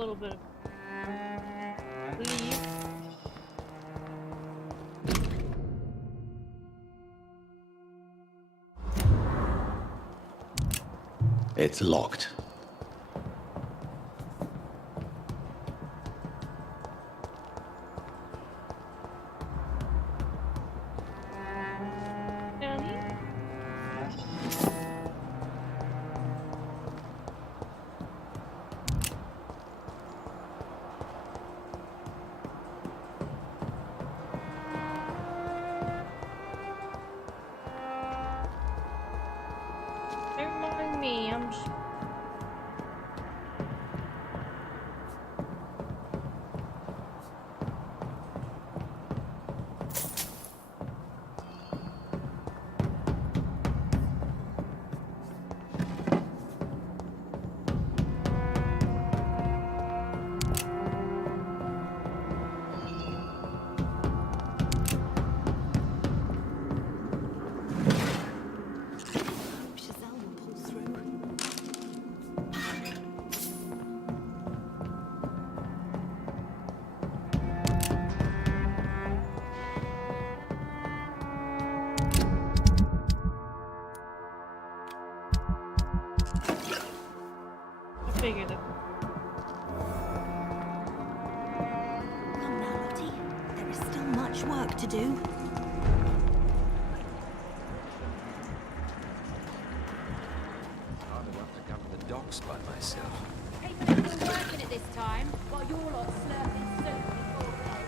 little bit of leave. It's locked. Down here? Don't mind me, I'm just... Figured it. Come now, Lottie. There is still much work to do. Hard enough to cover the docks by myself. People have been working at this time, while you're lot slurping soup before bed.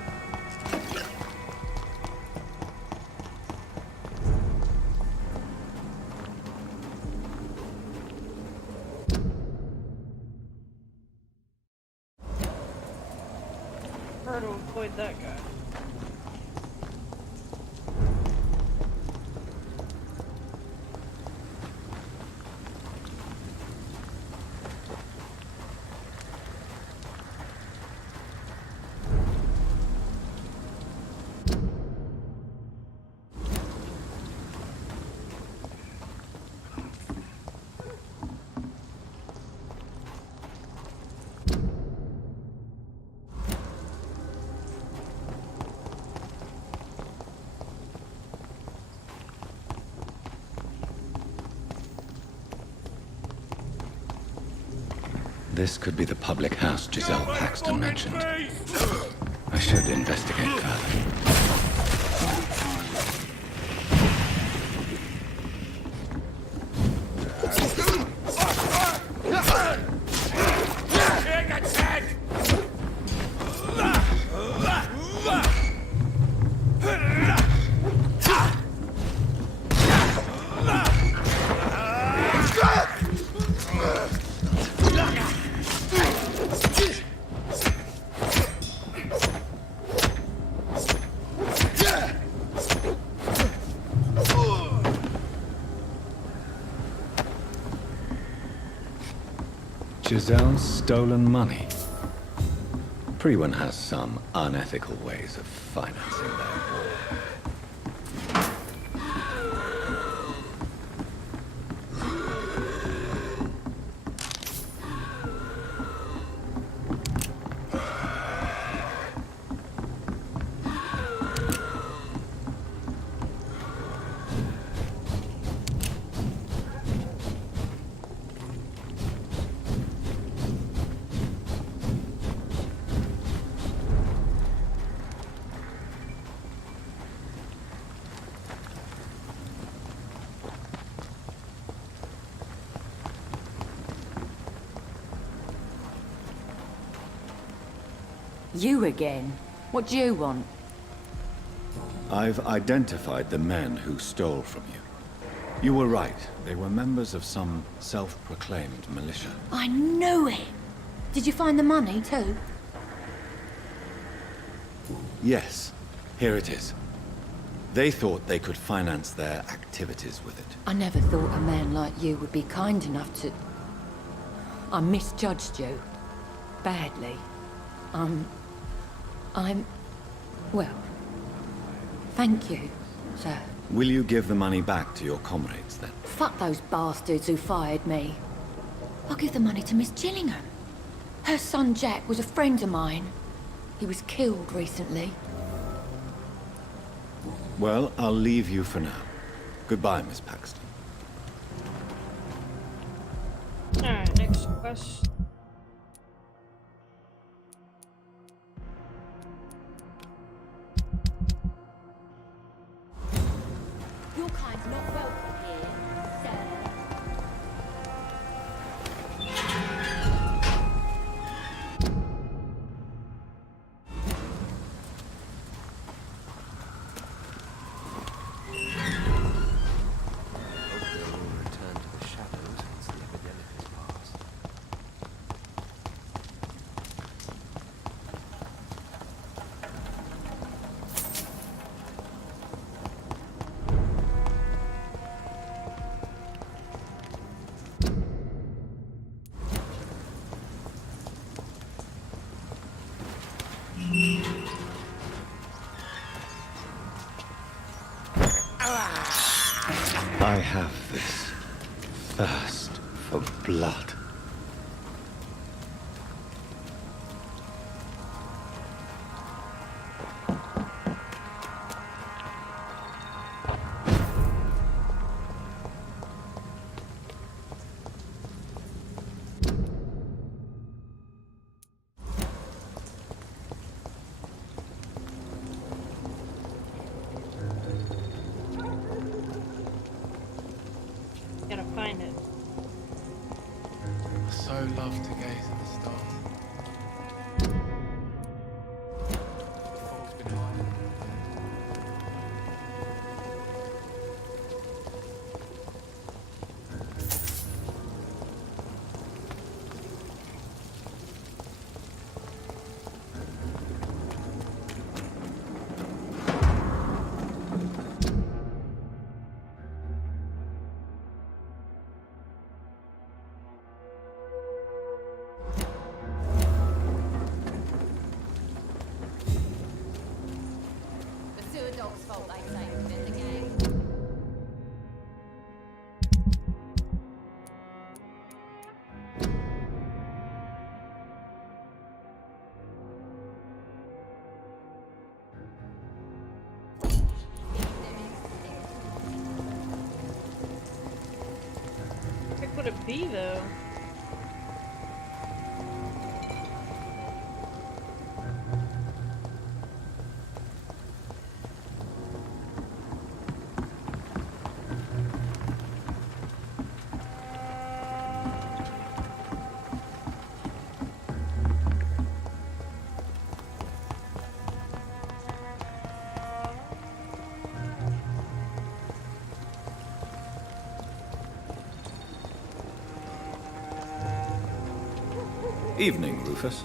Prefer to avoid that guy. This could be the public house Giselle Paxton mentioned. I should investigate further. Giselle's stolen money. Prewen has some unethical ways of financing their war. You again? What do you want? I've identified the men who stole from you. You were right. They were members of some self-proclaimed militia. I knew it! Did you find the money too? Yes, here it is. They thought they could finance their activities with it. I never thought a man like you would be kind enough to... I misjudged you. Badly. Well, thank you, sir. Will you give the money back to your comrades, then? Fuck those bastards who fired me. I'll give the money to Miss Gillingham. Her son Jack was a friend of mine. He was killed recently. Well, I'll leave you for now. Goodbye, Miss Paxton. Alright, next quest. Your kind's not welcome here, sir. Hope they'll all return to the shadows once the epidemic has passed. I have this thirst for blood. Gotta find it. I so love to gaze at the stars. The fog's been high. The sewer dog's fault, they say, within the gang. What would it be though? Evening, Rufus.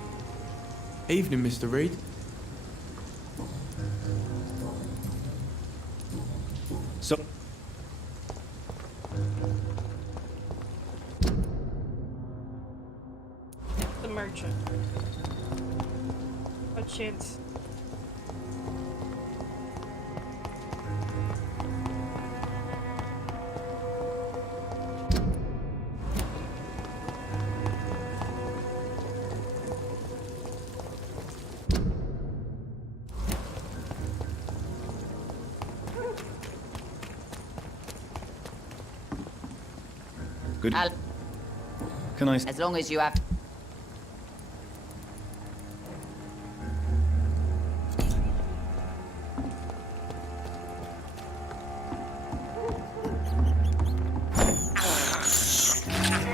Evening, Mr. Reed. So, The merchant. A chance. good. Can I? As long as you have...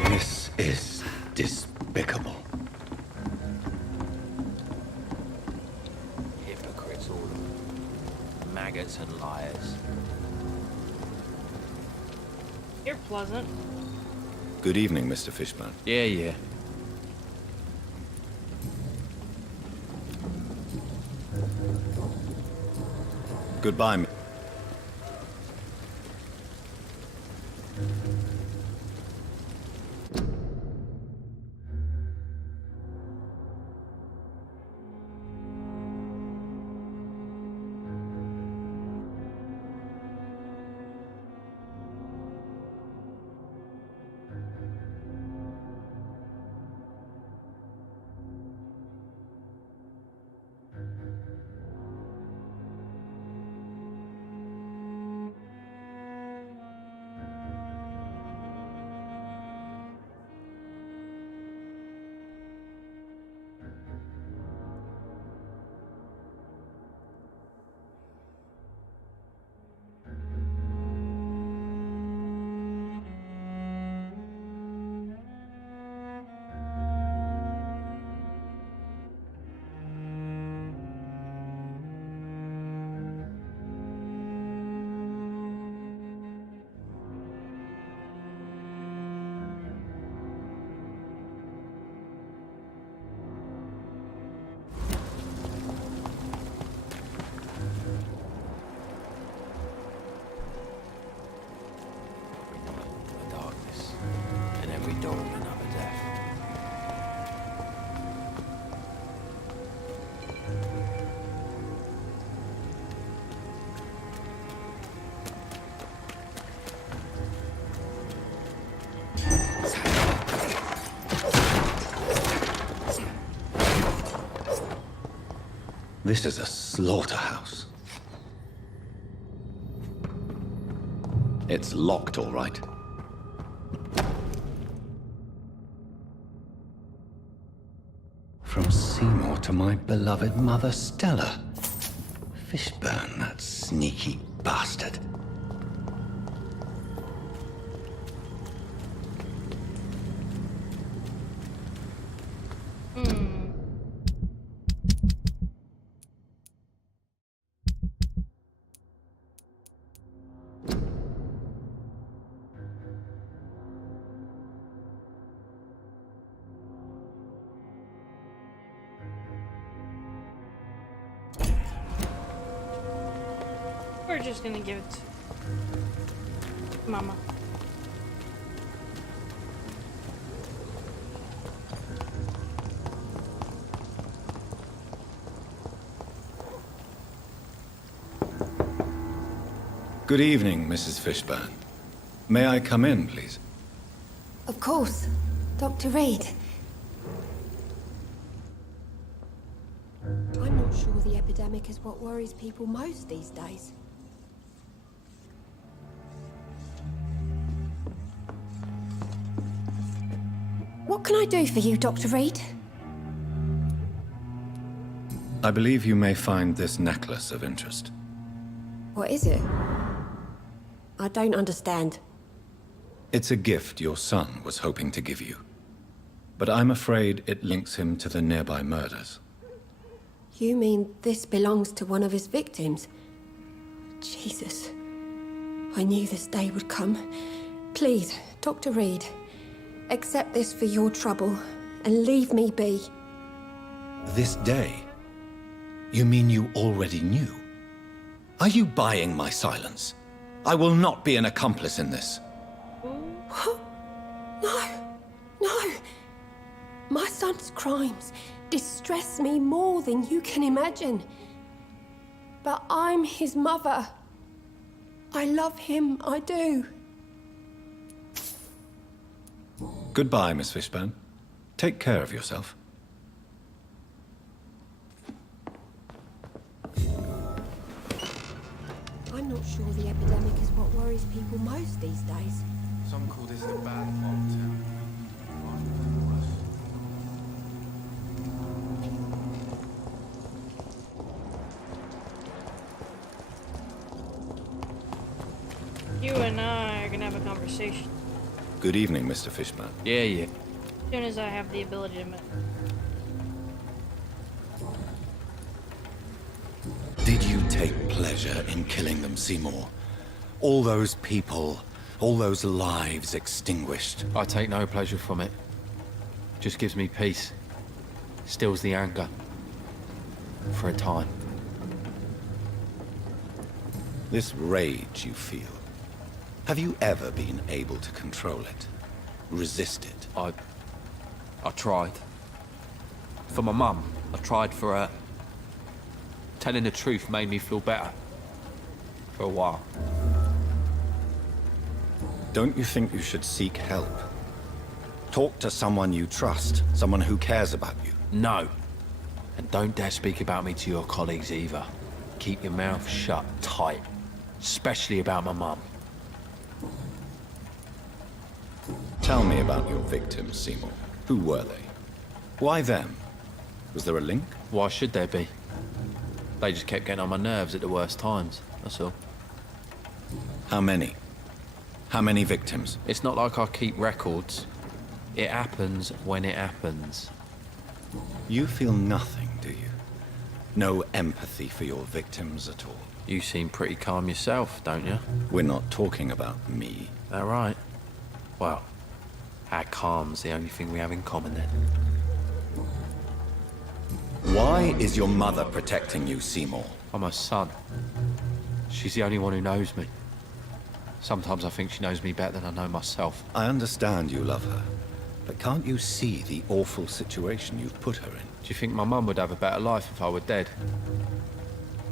This is despicable. Hypocrites, all of them. Maggots and liars. You're pleasant. Good evening, Mr. Fishburne. Yeah. Goodbye. This is a slaughterhouse. It's locked, all right. From Seymour to my beloved mother, Stella. Fishburne, that sneaky bastard. We're just gonna give it to Mama. Good evening, Mrs. Fishburne. May I come in, please? Of course. Dr. Reed. I'm not sure the epidemic is what worries people most these days. What can I do for you, Dr. Reed? I believe you may find this necklace of interest. What is it? I don't understand. It's a gift your son was hoping to give you. But I'm afraid it links him to the nearby murders. You mean this belongs to one of his victims? Jesus. I knew this day would come. Please, Dr. Reed, accept this for your trouble and leave me be. This day? You mean you already knew? Are you buying my silence? I will not be an accomplice in this. No. My son's crimes distress me more than you can imagine. But I'm his mother. I love him, I do. Goodbye, Miss Fishburne. Take care of yourself. I'm not sure the epidemic is what worries people most these days. Some call this the bad part of town. You and I are gonna have a conversation Good evening, Mr. Fishburne. Yeah. as soon as I have the ability to. Did you take pleasure in killing them, Seymour? All those people, all those lives extinguished. I take no pleasure from it. Just gives me peace. Stills the anger. For a time. This rage you feel, have you ever been able to control it? Resist it? I tried. For my mum. I tried for her. Telling the truth made me feel better. For a while. Don't you think you should seek help? Talk to someone you trust, someone who cares about you. No. And don't dare speak about me to your colleagues either. Keep your mouth shut tight. Especially about my mum. Tell me about your victims, Seymour. Who were they? Why them? Was there a link? Why should there be? They just kept getting on my nerves at the worst times, that's all. How many? How many victims? It's not like I keep records. It happens when it happens. You feel nothing, do you? No empathy for your victims at all? You seem pretty calm yourself, don't you? We're not talking about me. That right? Well, our calm's the only thing we have in common then. Why is your mother protecting you, Seymour? I'm her son. She's the only one who knows me. Sometimes I think she knows me better than I know myself. I understand you love her, but can't you see the awful situation you've put her in? Do you think my mum would have a better life if I were dead?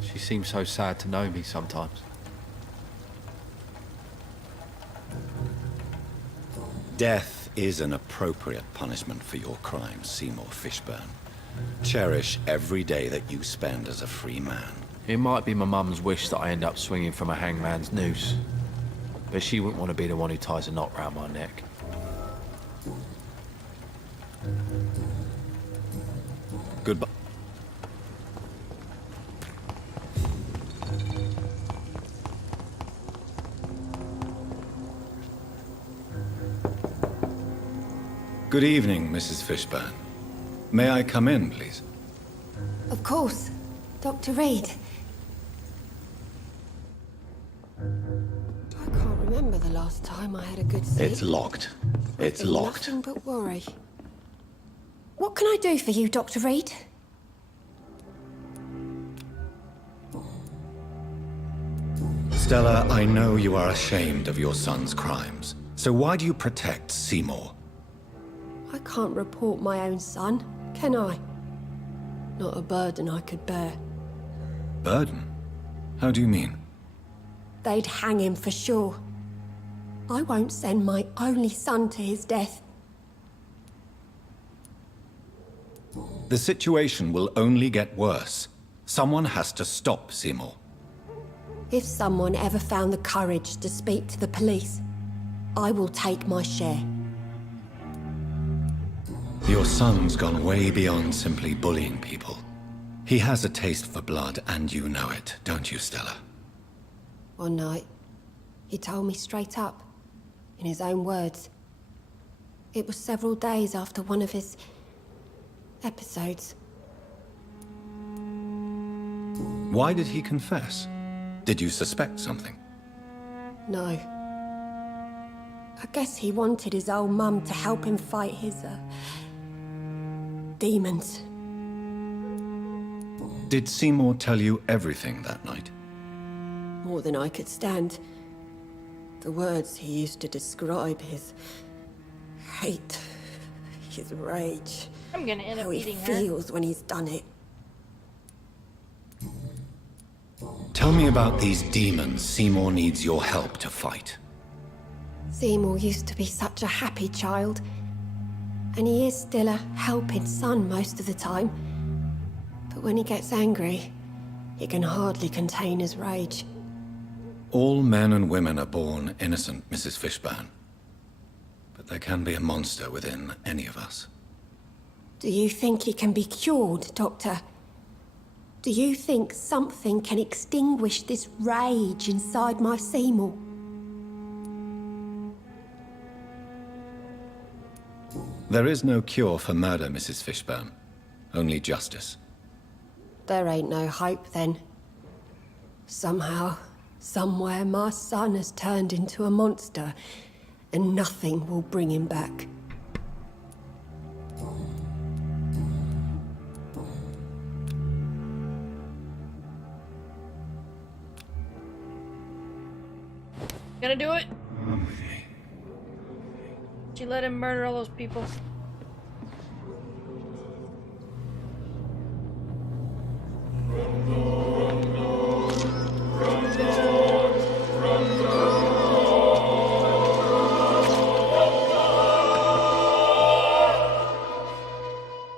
She seems so sad to know me sometimes. Death is an appropriate punishment for your crimes, Seymour Fishburne. Cherish every day that you spend as a free man. It might be my mum's wish that I end up swinging from a hangman's noose, but she wouldn't want to be the one who ties a knot round my neck. Goodbye. Good evening, Mrs. Fishburne. May I come in, please? Of course. Dr. Reed. I can't remember the last time I had a good sleep. It's locked. It's Been locked. Nothing but worry. What can I do for you, Dr. Reed? Stella, I know you are ashamed of your son's crimes. So why do you protect Seymour? I can't report my own son, can I? Not a burden I could bear. Burden? How do you mean? They'd hang him for sure. I won't send my only son to his death. The situation will only get worse. Someone has to stop Seymour. If someone ever found the courage to speak to the police, I will take my share. Your son's gone way beyond simply bullying people. He has a taste for blood, and you know it, don't you, Stella? One night, he told me straight up, in his own words. It was several days after one of his episodes. Why did he confess? Did you suspect something? No. I guess he wanted his old mum to help him fight his, demons. Did Seymour tell you everything that night? More than I could stand. The words he used to describe his hate, his rage, I'm gonna end up how he eating her. feels when he's done it. Tell me about these demons Seymour needs your help to fight. Seymour used to be such a happy child, and he is still a helping son most of the time. But when he gets angry, he can hardly contain his rage. All men and women are born innocent, Mrs. Fishburne. But there can be a monster within any of us. Do you think he can be cured, Doctor? Do you think something can extinguish this rage inside my Seymour? There is no cure for murder, Mrs. Fishburne. Only justice. There ain't no hope, then. Somehow, somewhere, my son has turned into a monster, and nothing will bring him back. Gonna do it? She let him murder all those people.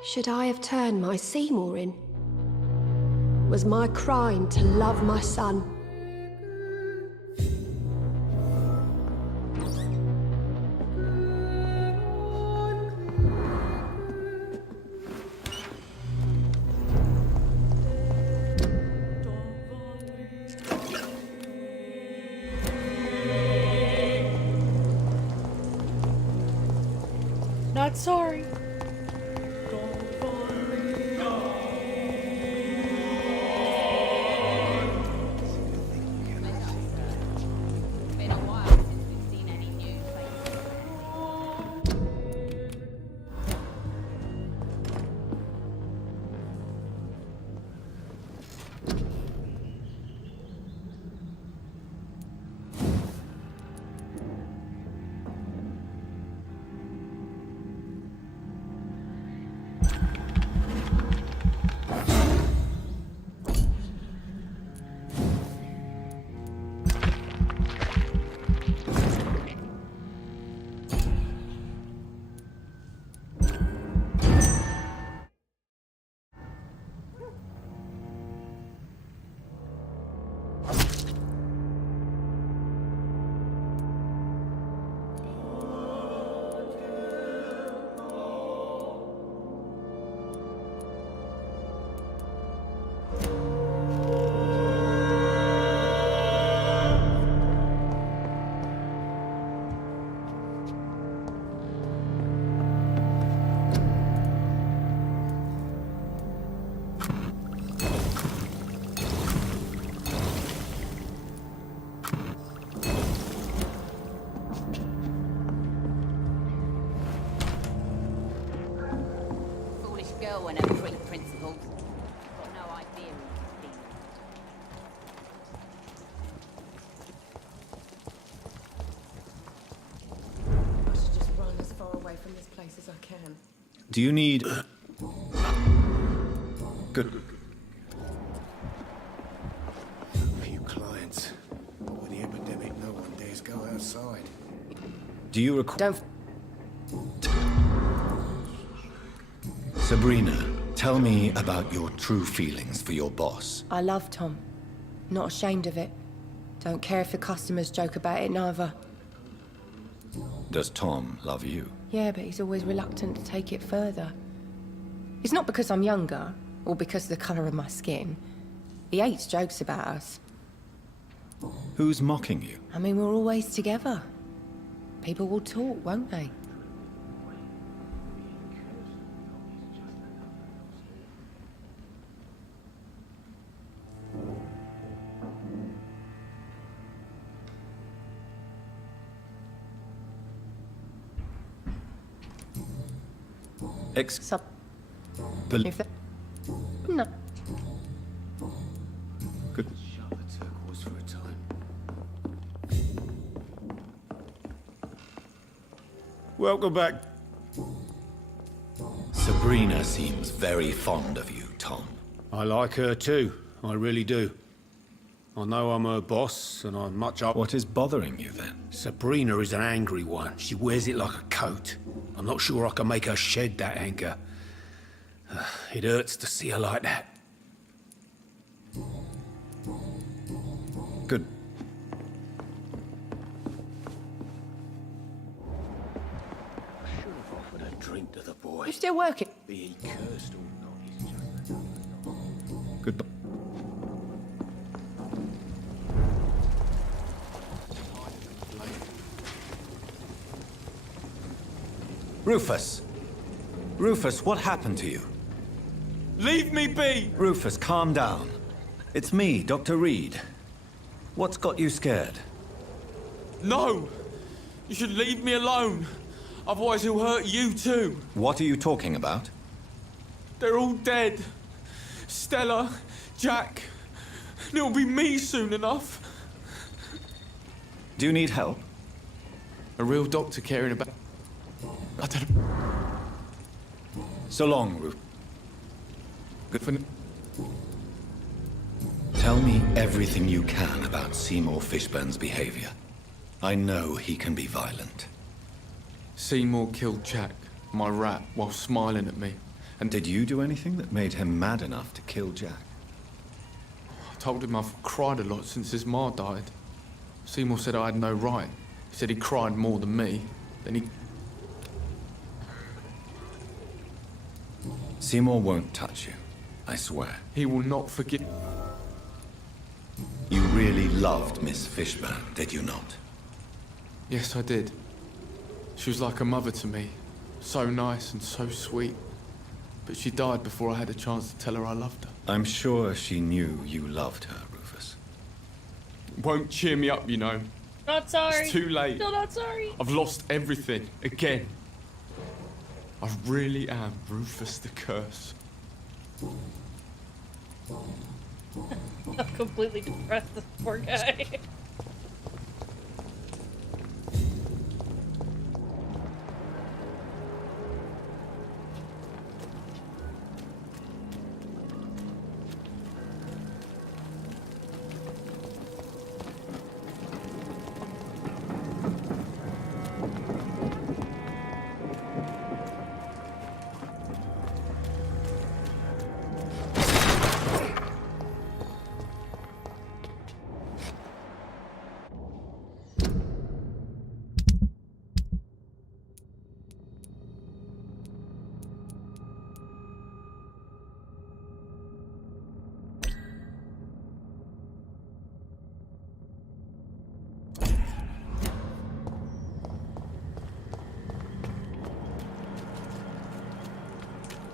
Should I have turned my Seymour in? Was my crime to love my son? Not sorry. It's been a while since we've seen any new faces. girl and her pre-principles. Got no idea who's been. I should just run as far away from this place as I can. Do you need... Good. Few clients. With the epidemic, no one dares go outside. Do you require... Don't. Sabrina, tell me about your true feelings for your boss. I love Tom. Not ashamed of it. Don't care if the customers joke about it neither. Does Tom love you? Yeah, but he's always reluctant to take it further. It's not because I'm younger, or because of the colour of my skin. He hates jokes about us. Who's mocking you? I mean, we're always together. People will talk, won't they? So, Bel- if that... No. Good. Shut the turquoise for a time. Welcome back. Sabrina seems very fond of you, Tom. I like her too. I really do. I know I'm her boss, and I'm much up. What is bothering you then? Sabrina is an angry one. She wears it like a coat. I'm not sure I can make her shed that anger. It hurts to see her like that. Good. I should have offered a drink to the boy. You still working? Be he cursed or not, he's just another. Goodbye. Rufus! Rufus, what happened to you? Leave me be! Rufus, calm down. It's me, Dr. Reed. What's got you scared? No! You should leave me alone. Otherwise he'll hurt you too. What are you talking about? They're all dead. Stella, Jack. And it'll be me soon enough. Do you need help? A real doctor caring about... I don't... So long, Rufus. Good for... Tell me everything you can about Seymour Fishburne's behavior. I know he can be violent. Seymour killed Jack, my rat, while smiling at me. And did you do anything that made him mad enough to kill Jack? I told him I've cried a lot since his ma died. Seymour said I had no right. He said he cried more than me. Then he... Seymour won't touch you, I swear. He will not forgive... You really loved Miss Fishburne, did you not? Yes, I did. She was like a mother to me. So nice and so sweet. But she died before I had a chance to tell her I loved her. I'm sure she knew you loved her, Rufus. Won't cheer me up, you know. Not sorry. It's too late. Still not sorry. I've lost everything, again. I really am Rufus the Curse. I'm completely depressed, this poor guy.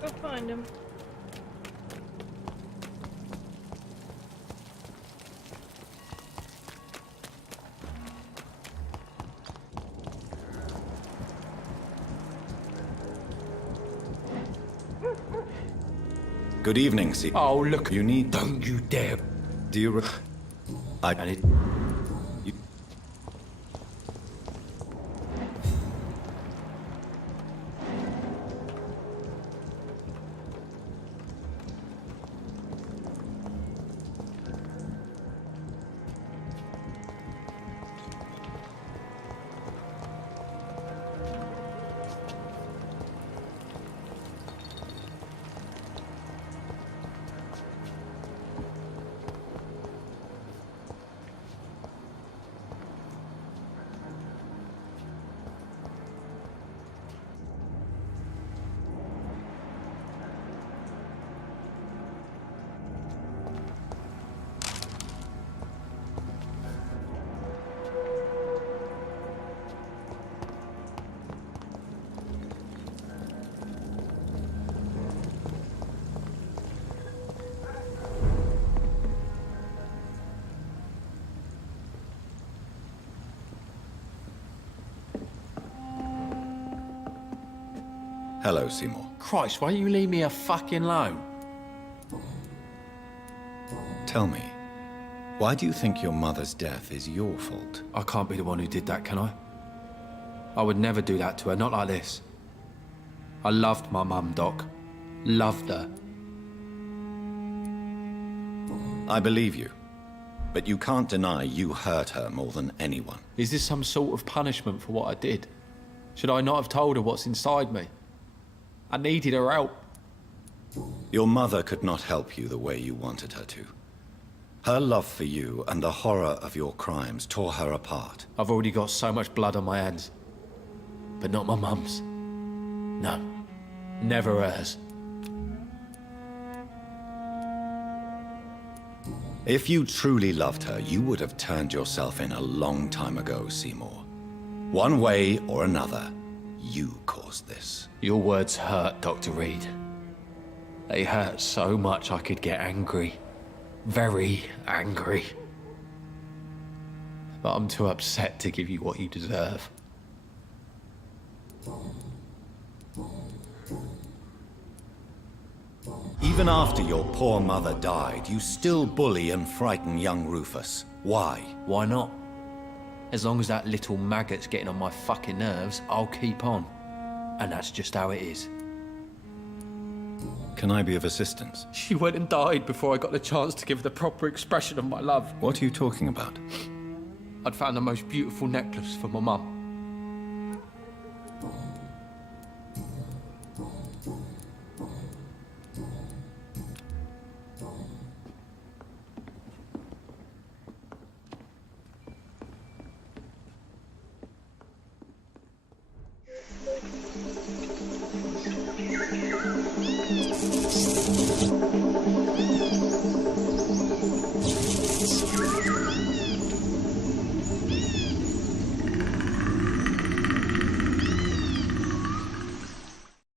Go find him. Good evening, Seymour. Oh, look. You need... Don't you dare. Do you... I... And it... You... Hello, Seymour. Christ, why don't you leave me a fucking alone? Tell me, why do you think your mother's death is your fault? I can't be the one who did that, can I? I would never do that to her, not like this. I loved my mum, Doc. Loved her. I believe you, but you can't deny you hurt her more than anyone. Is this some sort of punishment for what I did? Should I not have told her what's inside me? I needed her help. Your mother could not help you the way you wanted her to. Her love for you and the horror of your crimes tore her apart. I've already got so much blood on my hands. But not my mum's. No. Never hers. If you truly loved her, you would have turned yourself in a long time ago, Seymour. One way or another, you caused this. Your words hurt, Dr. Reed. They hurt so much I could get angry. Very angry. But I'm too upset to give you what you deserve. Even after your poor mother died, you still bully and frighten young Rufus. Why? Why not? As long as that little maggot's getting on my fucking nerves, I'll keep on. And that's just how it is. Can I be of assistance? She went and died before I got the chance to give the proper expression of my love. What are you talking about? I'd found the most beautiful necklace for my mum.